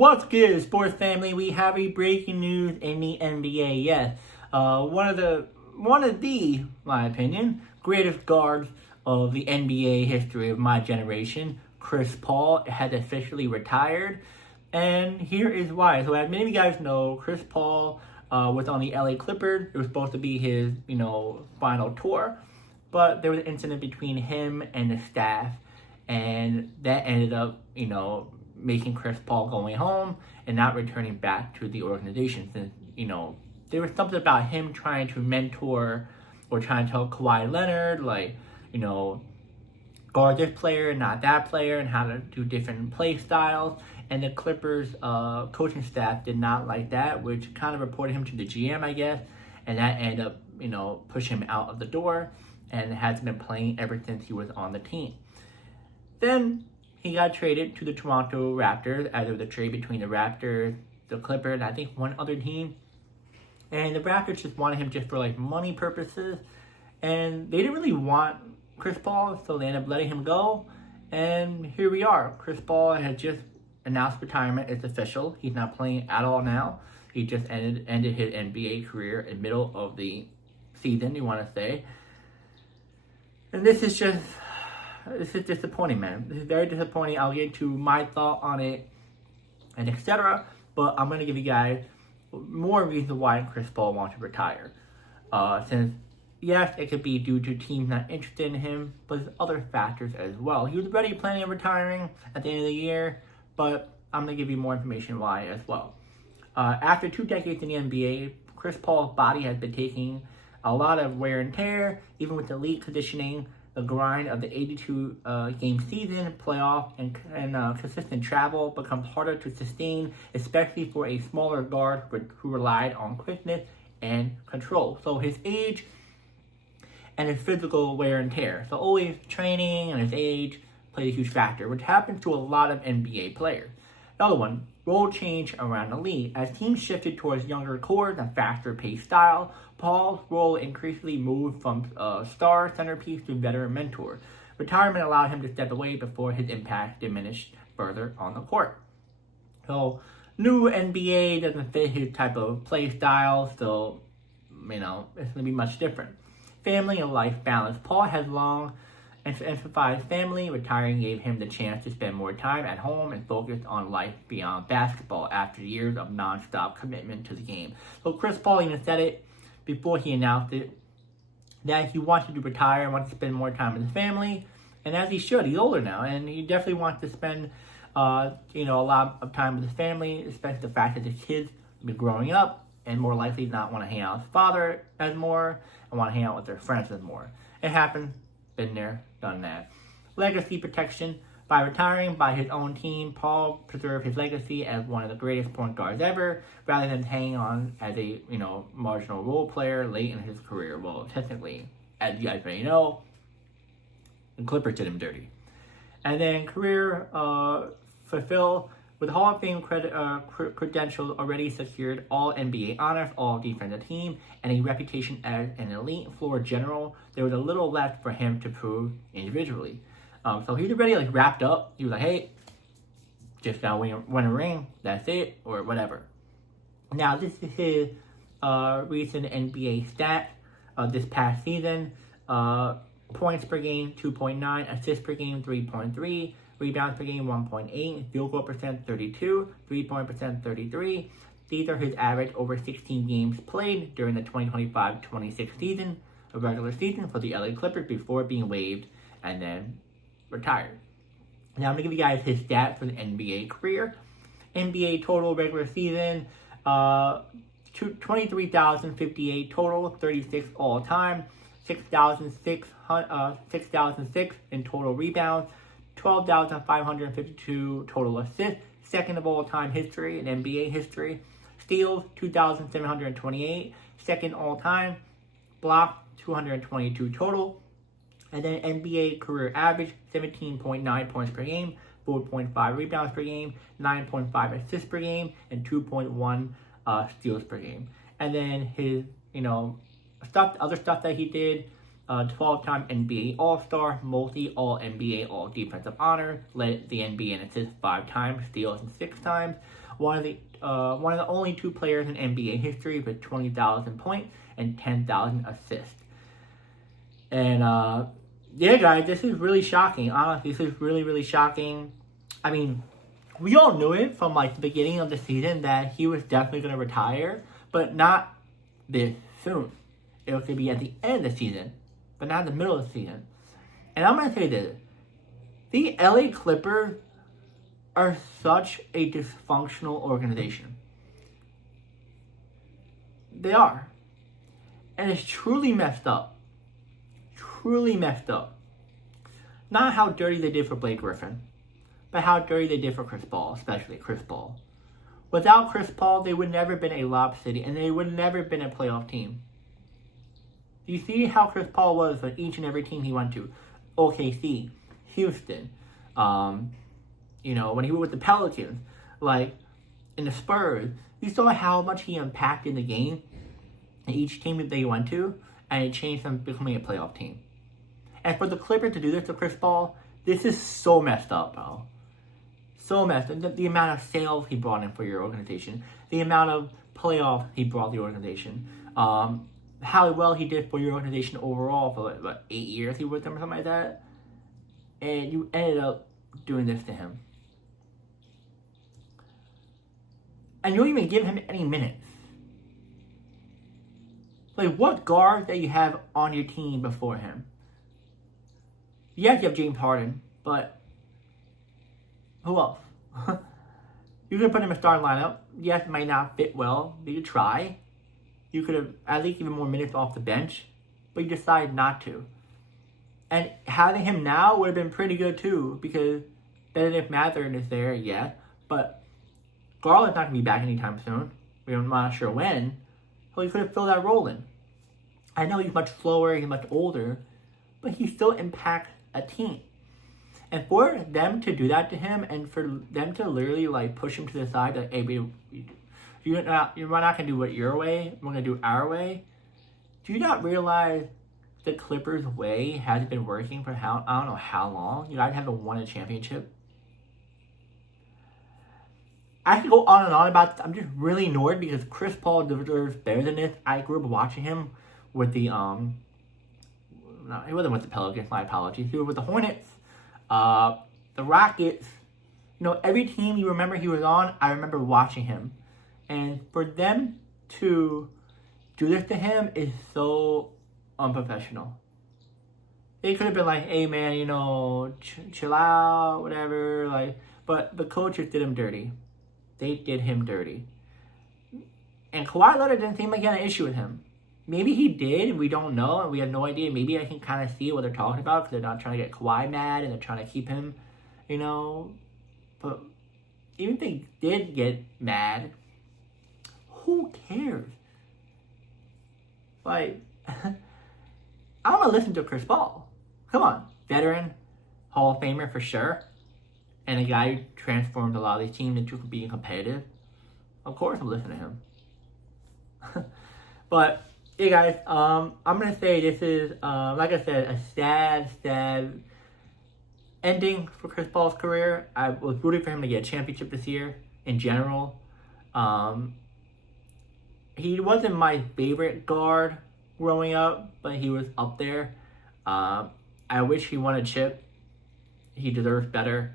What's good, sports family? We have a breaking news in the NBA. Yes, one of the, my opinion, greatest guards of the NBA history of my generation, Chris Paul, has officially retired, and here is why. So, as many of you guys know, Chris Paul was on the LA Clippers. It was supposed to be his, final tour, but there was an incident between him and the staff, and that ended up, making Chris Paul going home and not returning back to the organization. Since, there was something about him trying to mentor or trying to tell Kawhi Leonard, guard this player, not that player, and how to do different play styles. And the Clippers coaching staff did not like that, which kind of reported him to the GM, I guess. And that ended up, pushing him out of the door and hasn't been playing ever since he was on the team. Then he got traded to the Toronto Raptors, as it was a trade between the Raptors, the Clippers, and I think one other team. And the Raptors just wanted him just for money purposes. And they didn't really want Chris Paul, so they ended up letting him go. And here we are. Chris Paul has just announced retirement. It's official. He's not playing at all now. He just ended his NBA career in the middle of the season, you want to say. And this is disappointing, man. This is very disappointing. I'll get into my thought on it and etc. But I'm going to give you guys more reasons why Chris Paul wants to retire. Since, yes, it could be due to teams not interested in him, but there's other factors as well. He was already planning on retiring at the end of the year, but I'm going to give you more information why as well. After 2 decades in the NBA, Chris Paul's body has been taking a lot of wear and tear, even with elite conditioning. The grind of the 82-game season, playoff, and consistent travel becomes harder to sustain, especially for a smaller guard who relied on quickness and control. So his age and his physical wear and tear. So always training and his age played a huge factor, which happens to a lot of NBA players. Another one, role change around the league. As teams shifted towards younger cores and faster-paced style, Paul's role increasingly moved from star centerpiece to veteran mentor. Retirement allowed him to step away before his impact diminished further on the court. So, new NBA doesn't fit his type of play style, so, it's going to be much different. Family and life balance. Paul has long emphasized family. Retiring gave him the chance to spend more time at home and focus on life beyond basketball after years of non-stop commitment to the game. So Chris Paul even said it before he announced it, that he wanted to retire and wants to spend more time with his family, and as he should. He's older now, and he definitely wants to spend a lot of time with his family, especially the fact that his kids will be growing up and more likely not want to hang out with his father as more and want to hang out with their friends as more. It happened. Been there, done that. Legacy protection. By retiring by his own team, Paul preserved his legacy as one of the greatest point guards ever, rather than hanging on as a marginal role player late in his career. Well, technically, as you guys may know, the Clippers did him dirty. And then career fulfill. With Hall of Fame credentials already secured, all NBA honors, all defensive team, and a reputation as an elite floor general, there was a little left for him to prove individually. So he's already wrapped up. He was like, hey, just gotta win a ring, that's it, or whatever. Now, this is his recent NBA stat this past season. Points per game, 2.9. Assists per game, 3.3. Rebounds per game, 1.8. Field goal percent, 32. 3-point percent, 33. These are his average over 16 games played during the 2025-26 season, a regular season for the LA Clippers before being waived and then retired. Now I'm going to give you guys his stats for the NBA career. NBA total regular season, 23,058 total, 36 all time, 6,006 in total rebounds, 12,552 total assists, second of all time history in NBA history. Steals, 2,728, second all time. Block, 222 total. And then NBA career average, 17.9 points per game, 4.5 rebounds per game, 9.5 assists per game, and 2.1 steals per game. And then his, other stuff that he did, 12-time NBA All-Star, multi-All-NBA All-Defensive honor, led the NBA in assists 5 times, steals 6 times. One of the only 2 players in NBA history with 20,000 points and 10,000 assists. And yeah, guys, this is really shocking. Honestly, this is really, really shocking. I mean, we all knew it from like the beginning of the season that he was definitely going to retire, but not this soon. It was going to be at the end of the season, but not in the middle of the season. And I'm going to say this. The LA Clippers are such a dysfunctional organization. They are. And it's truly messed up. Truly messed up. Not how dirty they did for Blake Griffin, but how dirty they did for Chris Paul, especially Chris Paul. Without Chris Paul, they would never have been a Lob City, and they would never have been a playoff team. You see how Chris Paul was for each and every team he went to. OKC, Houston, when he was with the Pelicans, like in the Spurs, you saw how much he impacted the game in each team that they went to, and it changed them becoming a playoff team. And for the Clippers to do this to Chris Paul, this is so messed up, bro. So messed up. The amount of sales he brought in for your organization, the amount of playoffs he brought the organization, how well he did for your organization overall for like 8 years he was with them or something like that. And you ended up doing this to him. And you don't even give him any minutes. Like, what guard that you have on your team before him? Yes, you have James Harden, but who else? You could put him in a starting lineup. Yes, it might not fit well, but you could try. You could have at least given more minutes off the bench, but you decided not to. And having him now would have been pretty good too, because Benedict Mathurin is there, yeah, but Garland's not going to be back anytime soon. We're not sure when, so he could have filled that role in. I know he's much slower, he's much older, but he still impacts a team. And for them to do that to him, and for them to literally like push him to the side, like, hey, you're not going to do it your way, we're going to do it our way. Do you not realize the Clippers' way has been working for I don't know how long? You guys haven't won a championship. I could go on and on about this. I'm just really annoyed because Chris Paul deserves better than this. I grew up watching him with the no, he wasn't with the Pelicans, my apologies. He was with the Hornets, the Rockets. Every team you remember he was on, I remember watching him. And for them to do this to him is so unprofessional. They could have been like, hey man, chill out, whatever, but the coaches did him dirty. They did him dirty. And Kawhi Leonard didn't seem like he had an issue with him. Maybe he did, and we don't know, and we have no idea. Maybe I can kind of see what they're talking about, because they're not trying to get Kawhi mad, and they're trying to keep him, But even if they did get mad, who cares? I'm going to listen to Chris Paul. Come on. Veteran, Hall of Famer for sure. And a guy who transformed a lot of these teams into being competitive. Of course I'm listening to him. But, yeah guys, I'm going to say this is, like I said, a sad ending for Chris Paul's career. I was rooting for him to get a championship this year in general. He wasn't my favorite guard growing up, but he was up there. I wish he won a chip. He deserves better.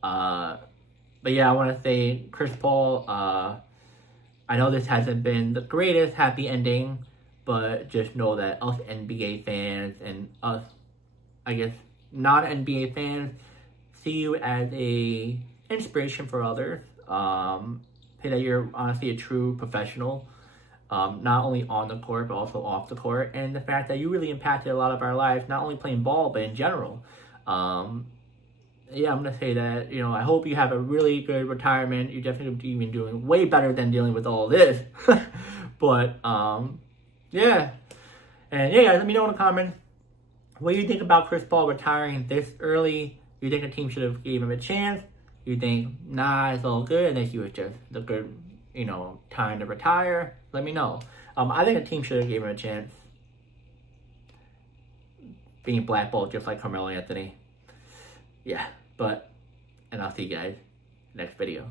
But yeah, I want to say Chris Paul, I know this hasn't been the greatest happy ending, but just know that us NBA fans and us, I guess, non-NBA fans, see you as a inspiration for others. Say that you're honestly a true professional, not only on the court, but also off the court. And the fact that you really impacted a lot of our lives, not only playing ball, but in general. Yeah, I'm going to say that, I hope you have a really good retirement. You're definitely even doing way better than dealing with all this. But, yeah. And yeah, guys, let me know in the comments what you think about Chris Paul retiring this early. You think a team should have gave him a chance? You think, nah, it's all good, and that he was just the good, time to retire? Let me know. I think a team should have gave him a chance. being blackballed just like Carmelo Anthony. Yeah, and I'll see you guys next video.